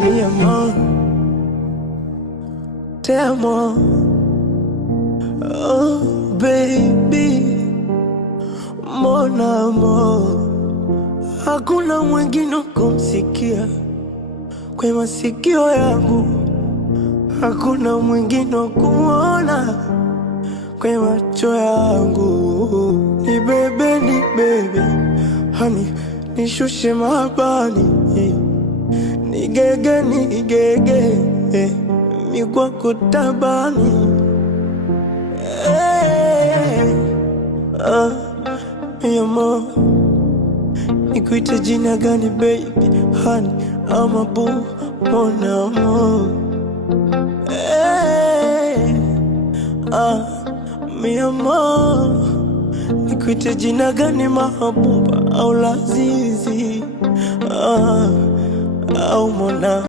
mi amor, te amo. Oh baby, mon amour, hakuna mwingine kumsikia kwa masikio yangu, hakuna mwingine kuona kwa macho yangu. Ni bebe, hani nishushe mabani, nigege mi kwako tabani. Mi amor, nikuite jina gani baby, honey ama boo, mon amour. Mi amor, nikuite jina gani, mahabuba au lazizi, au mona